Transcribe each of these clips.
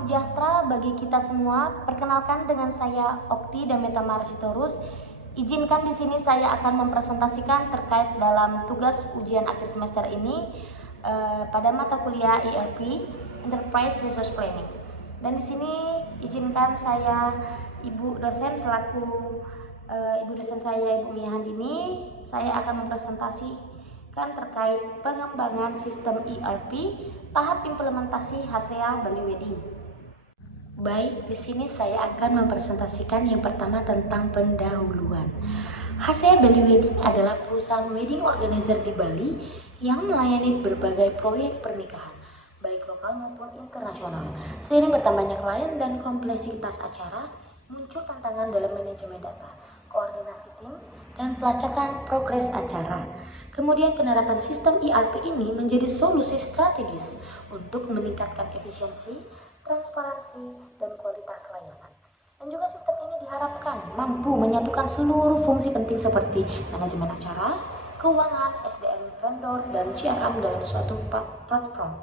sejahtera bagi kita semua. Perkenalkan dengan saya Okti Dameta Marasitorus. Izinkan di sini saya akan mempresentasikan terkait dalam tugas ujian akhir semester ini pada mata kuliah ERP Enterprise Resource Planning. Dan di sini izinkan saya Ibu dosen selaku Ibu dosen saya Ibu Mia Handini, saya akan mempresentasikan terkait pengembangan sistem ERP tahap implementasi HCA Bali Wedding. Baik, di sini saya akan mempresentasikan yang pertama tentang pendahuluan. HCA Bali Wedding adalah perusahaan wedding organizer di Bali yang melayani berbagai proyek pernikahan, baik lokal maupun internasional. Seiring bertambahnya klien dan kompleksitas acara, muncul tantangan dalam manajemen data, koordinasi tim, dan pelacakan progres acara. Kemudian penerapan sistem ERP ini menjadi solusi strategis untuk meningkatkan efisiensi, transparansi, dan kualitas layanan. Dan juga sistem ini diharapkan mampu menyatukan seluruh fungsi penting seperti manajemen acara, keuangan, SDM vendor, dan CRM dalam suatu platform.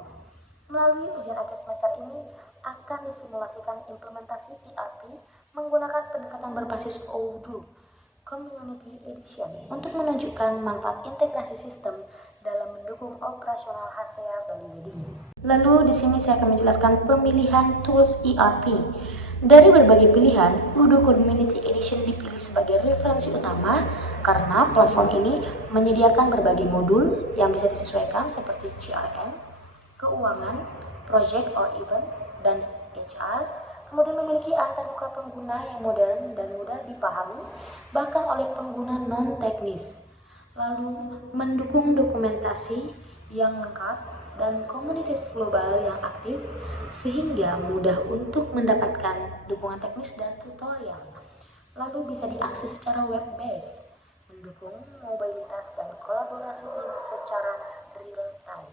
Melalui ujian akhir semester ini akan disimulasikan implementasi ERP menggunakan pendekatan berbasis Odoo Community Edition untuk menunjukkan manfaat integrasi sistem dalam mendukung operasional HCA Bali Wedding. Lalu di sini saya akan menjelaskan pemilihan tools ERP. Dari berbagai pilihan, Odoo Community Edition dipilih sebagai referensi utama karena platform ini menyediakan berbagai modul yang bisa disesuaikan seperti CRM, keuangan, project or event, dan HR. Kemudian memiliki antarmuka pengguna yang modern dan mudah dipahami bahkan oleh pengguna non-teknis. Lalu mendukung dokumentasi yang lengkap dan komunitas global yang aktif sehingga mudah untuk mendapatkan dukungan teknis dan tutorial. Lalu bisa diakses secara web-based, mendukung mobilitas dan kolaborasi tim secara real time.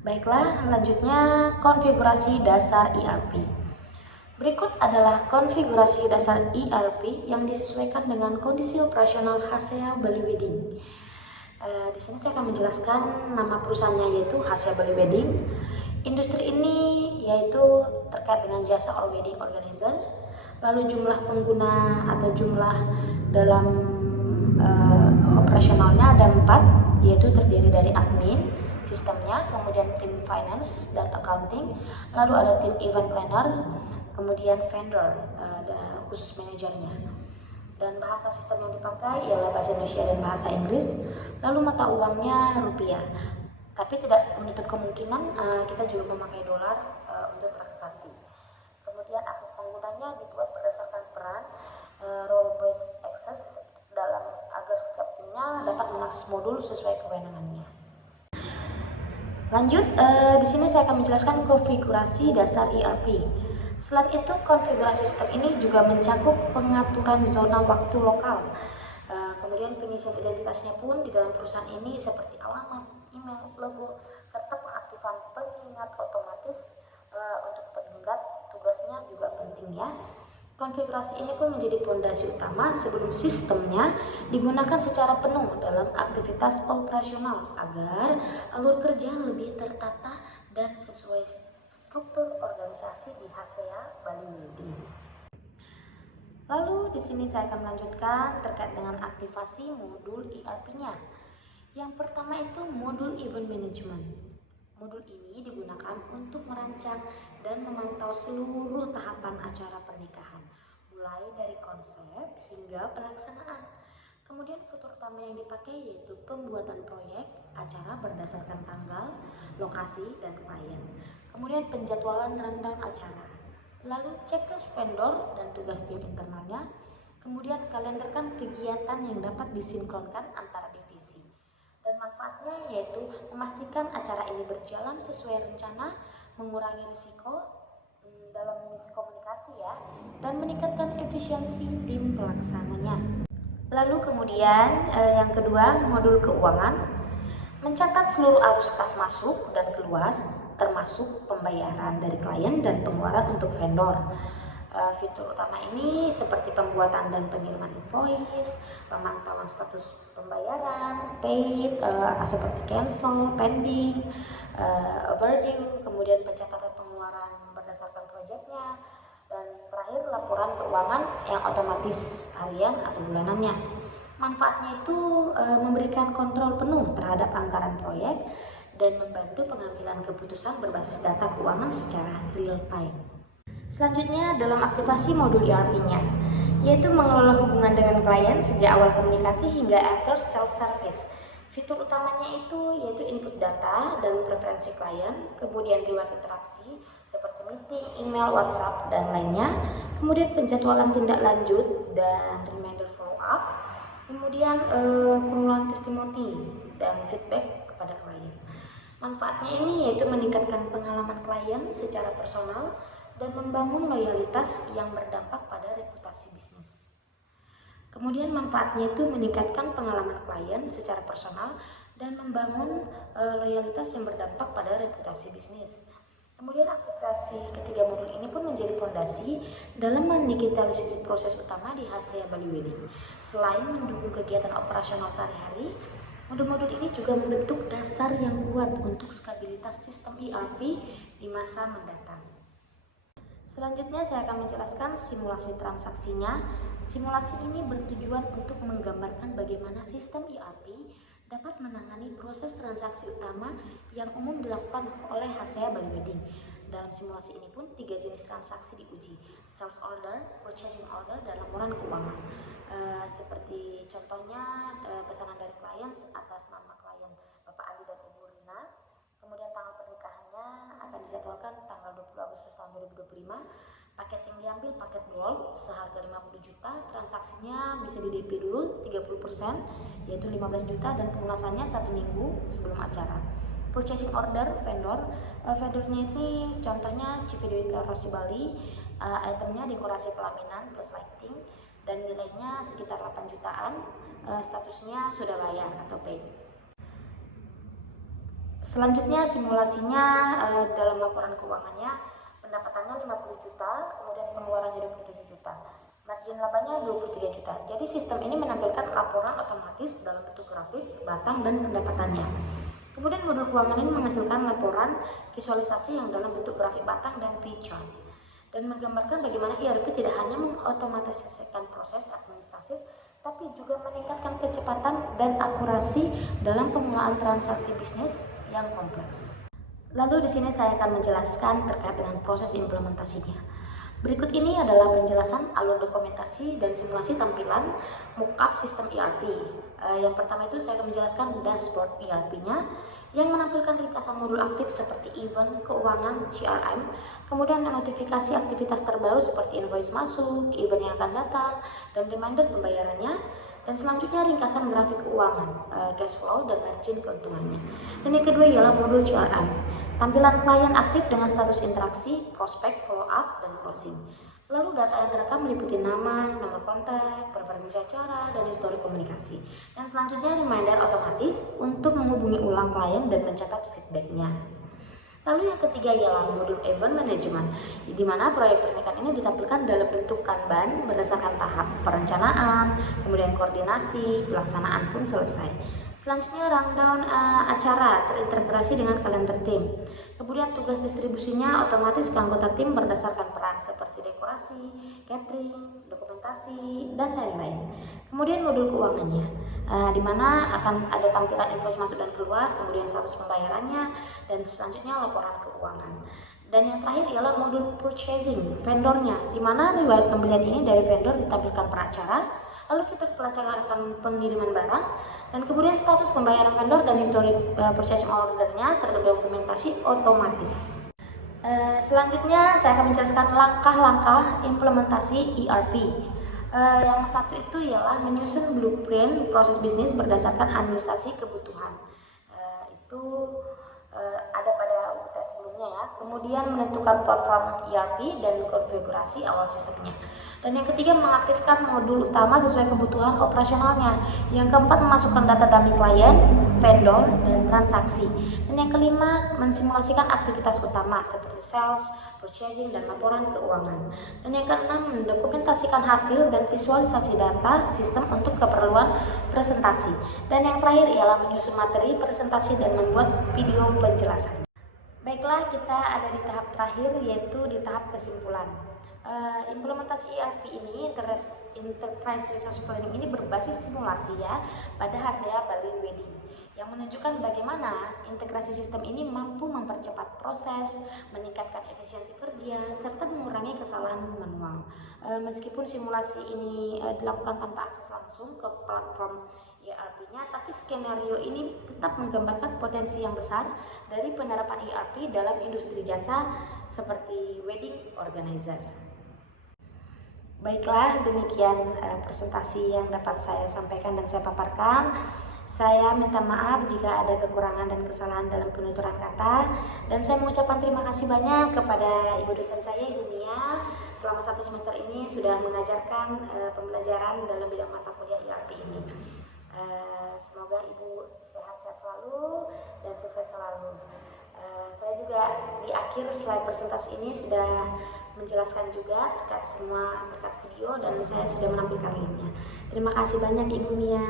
Baiklah, selanjutnya konfigurasi dasar ERP. Berikut adalah konfigurasi dasar ERP yang disesuaikan dengan kondisi operasional HCA Bali Wedding. Di sini saya akan menjelaskan nama perusahaannya yaitu HCA Bali Wedding. Industri ini yaitu terkait dengan jasa or wedding organizer. Lalu jumlah pengguna atau jumlah dalam operasionalnya ada 4, yaitu terdiri dari admin sistemnya, kemudian tim finance dan accounting, lalu ada tim event planner, kemudian vendor, khusus manajernya. Dan bahasa sistem yang dipakai ialah bahasa Indonesia dan bahasa Inggris. Lalu mata uangnya rupiah. Tapi tidak menutup kemungkinan kita juga memakai dolar untuk transaksi. Kemudian akses penggunanya dibuat berdasarkan peran role based access dalam agar setiap timnya dapat mengakses modul sesuai kewenangannya. Lanjut, di sini saya akan menjelaskan konfigurasi dasar ERP. Selain itu, konfigurasi sistem ini juga mencakup pengaturan zona waktu lokal. Kemudian pengisian identitasnya pun di dalam perusahaan ini seperti alamat, email, logo, serta pengaktifan pengingat otomatis untuk pengingat tugasnya juga penting ya. Konfigurasi ini pun menjadi fondasi utama sebelum sistemnya digunakan secara penuh dalam aktivitas operasional agar alur kerja lebih tertata dan sesuai struktur organisasi di HCA Bali Wedding. Lalu di sini saya akan melanjutkan terkait dengan aktivasi modul ERP-nya. Yang pertama itu modul event management. Modul ini digunakan untuk merancang dan memantau seluruh tahapan acara pernikahan, mulai dari konsep hingga pelaksanaan. Kemudian fitur utama yang dipakai yaitu pembuatan proyek acara berdasarkan tanggal, lokasi, dan klien. Kemudian penjadwalan rundown acara. Lalu checklist vendor dan tugas tim internalnya. Kemudian kalenderkan kegiatan yang dapat disinkronkan antara divisi. Dan manfaatnya yaitu memastikan acara ini berjalan sesuai rencana, mengurangi risiko dalam miskomunikasi ya, dan meningkatkan efisiensi tim pelaksananya. Lalu kemudian yang kedua, modul keuangan, mencatat seluruh arus kas masuk dan keluar, termasuk pembayaran dari klien dan pengeluaran untuk vendor. Fitur utama ini seperti pembuatan dan pengiriman invoice, pemantauan status pembayaran, paid, seperti cancel, pending, overdue, kemudian pencatatan pengeluaran berdasarkan proyeknya, dan terakhir laporan keuangan yang otomatis harian atau bulanannya. Manfaatnya itu memberikan kontrol penuh terhadap anggaran proyek dan membantu pengambilan keputusan berbasis data keuangan secara real time. Selanjutnya dalam aktivasi modul ERP-nya, yaitu mengelola hubungan dengan klien sejak awal komunikasi hingga after sales service. Fitur utamanya itu yaitu input data dan preferensi klien, kemudian reward interaksi seperti meeting, email, WhatsApp, dan lainnya, kemudian penjadwalan tindak lanjut dan reminder follow up, kemudian pengelolaan testimoni dan feedback kepada klien. Manfaatnya ini yaitu meningkatkan pengalaman klien secara personal dan membangun loyalitas yang berdampak pada reputasi bisnis. Kemudian manfaatnya itu meningkatkan pengalaman klien secara personal dan membangun loyalitas yang berdampak pada reputasi bisnis. Kemudian aktivasi ketiga modul ini pun menjadi fondasi dalam mendigitalisasi proses utama di HCA Bali Wedding. Selain mendukung kegiatan operasional sehari-hari, modul-modul ini juga membentuk dasar yang kuat untuk stabilitas sistem ERP di masa mendatang. Selanjutnya saya akan menjelaskan simulasi transaksinya. Simulasi ini bertujuan untuk menggambarkan bagaimana sistem ERP dapat menangani proses transaksi utama yang umum dilakukan oleh HCA Bali Wedding. Dalam simulasi ini pun 3 jenis transaksi diuji: sales order, purchasing order, dan laporan keuangan. Seperti contohnya pesanan dari klien atas nama klien Bapak Ali dan Ibu Rina. Kemudian tanggal pernikahannya akan dijadwalkan tanggal 20 Agustus tahun 2025. Paket yang diambil paket gold seharga 50 juta, transaksinya bisa di DP dulu 30%, yaitu 15 juta, dan pelunasannya 1 minggu sebelum acara. Purchasing order vendornya ini contohnya Civideo Rossi Bali, itemnya dekorasi pelaminan plus lighting, dan nilainya sekitar 8 jutaan, statusnya sudah bayar atau paid. Selanjutnya simulasinya dalam laporan keuangannya, pendapatannya 50 juta, kemudian pengeluarannya 27 juta, margin labanya 23 juta. Jadi sistem ini menampilkan laporan otomatis dalam bentuk grafik, batang, dan pendapatannya. Kemudian modul keuangan ini menghasilkan laporan visualisasi yang dalam bentuk grafik batang dan pie chart, dan menggambarkan bagaimana ERP tidak hanya mengotomatisasikan proses administratif, tapi juga meningkatkan kecepatan dan akurasi dalam pengelolaan transaksi bisnis yang kompleks. Lalu di sini saya akan menjelaskan terkait dengan proses implementasinya. Berikut ini adalah penjelasan alur dokumentasi dan simulasi tampilan mockup sistem ERP. Yang pertama itu saya akan menjelaskan dashboard ERP-nya yang menampilkan ringkasan modul aktif seperti event, keuangan, CRM, kemudian notifikasi aktivitas terbaru seperti invoice masuk, event yang akan datang, dan reminder pembayarannya. Dan selanjutnya ringkasan grafik keuangan, cash flow, dan margin keuntungannya. Dan yang kedua ialah modul CRM, tampilan klien aktif dengan status interaksi, prospek, follow up, dan closing. Lalu data yang terekam meliputi nama, nomor kontak, preferensi acara, dan histori komunikasi. Dan selanjutnya reminder otomatis untuk menghubungi ulang klien dan mencatat feedbacknya. Lalu yang ketiga ialah modul event management, di mana proyek pernikahan ini ditampilkan dalam bentuk Kanban berdasarkan tahap perencanaan, kemudian koordinasi, pelaksanaan pun selesai. Selanjutnya rundown acara terintegrasi dengan kalender tim. Kemudian tugas distribusinya otomatis ke anggota tim berdasarkan peran seperti dekorasi, catering, dokumentasi, dan lain-lain. Kemudian modul keuangannya, di mana akan ada tampilan invoice masuk dan keluar, kemudian status pembayarannya, dan selanjutnya laporan keuangan. Dan yang terakhir ialah modul purchasing, vendornya, di mana riwayat pembelian ini dari vendor ditampilkan per acara, lalu fitur pelacakan pengiriman barang, dan kemudian status pembayaran vendor dan histori purchasing ordernya terdokumentasi otomatis. Selanjutnya saya akan menjelaskan langkah-langkah implementasi ERP. Yang satu itu ialah menyusun blueprint proses bisnis berdasarkan administrasi kebutuhan. Itu ada pada UTS sebelumnya ya. Kemudian menentukan platform ERP dan konfigurasi awal sistemnya. Dan yang ketiga mengaktifkan modul utama sesuai kebutuhan operasionalnya. Yang keempat memasukkan data dummy klien, vendor, dan transaksi. Dan yang kelima mensimulasikan aktivitas utama seperti sales, purchasing, dan laporan keuangan. Dan yang keenam mendokumentasikan hasil dan visualisasi data sistem untuk keperluan presentasi. Dan yang terakhir ialah menyusun materi presentasi dan membuat video penjelasan. Baiklah, kita ada di tahap terakhir, yaitu di tahap kesimpulan. Implementasi ERP ini, Enterprise Resource Planning ini berbasis simulasi ya pada Hasea Berlin Wedding, yang menunjukkan bagaimana integrasi sistem ini mampu mempercepat proses, meningkatkan efisiensi kerja, serta mengurangi kesalahan manual. Meskipun simulasi ini dilakukan tanpa akses langsung ke platform ERP-nya, tapi skenario ini tetap menggambarkan potensi yang besar dari penerapan ERP dalam industri jasa seperti wedding organizer. Baiklah, demikian presentasi yang dapat saya sampaikan dan saya paparkan. Saya minta maaf jika ada kekurangan dan kesalahan dalam penuturan kata, dan saya mengucapkan terima kasih banyak kepada ibu dosen saya, Ibu Mia, selama 1 semester ini sudah mengajarkan pembelajaran dalam bidang mata kuliah ERP ini. Semoga ibu sehat-sehat selalu dan sukses selalu. Saya juga di akhir slide presentasi ini sudah menjelaskan juga berkat video, dan saya sudah menampilkan linknya. Terima kasih banyak Ibu Mia.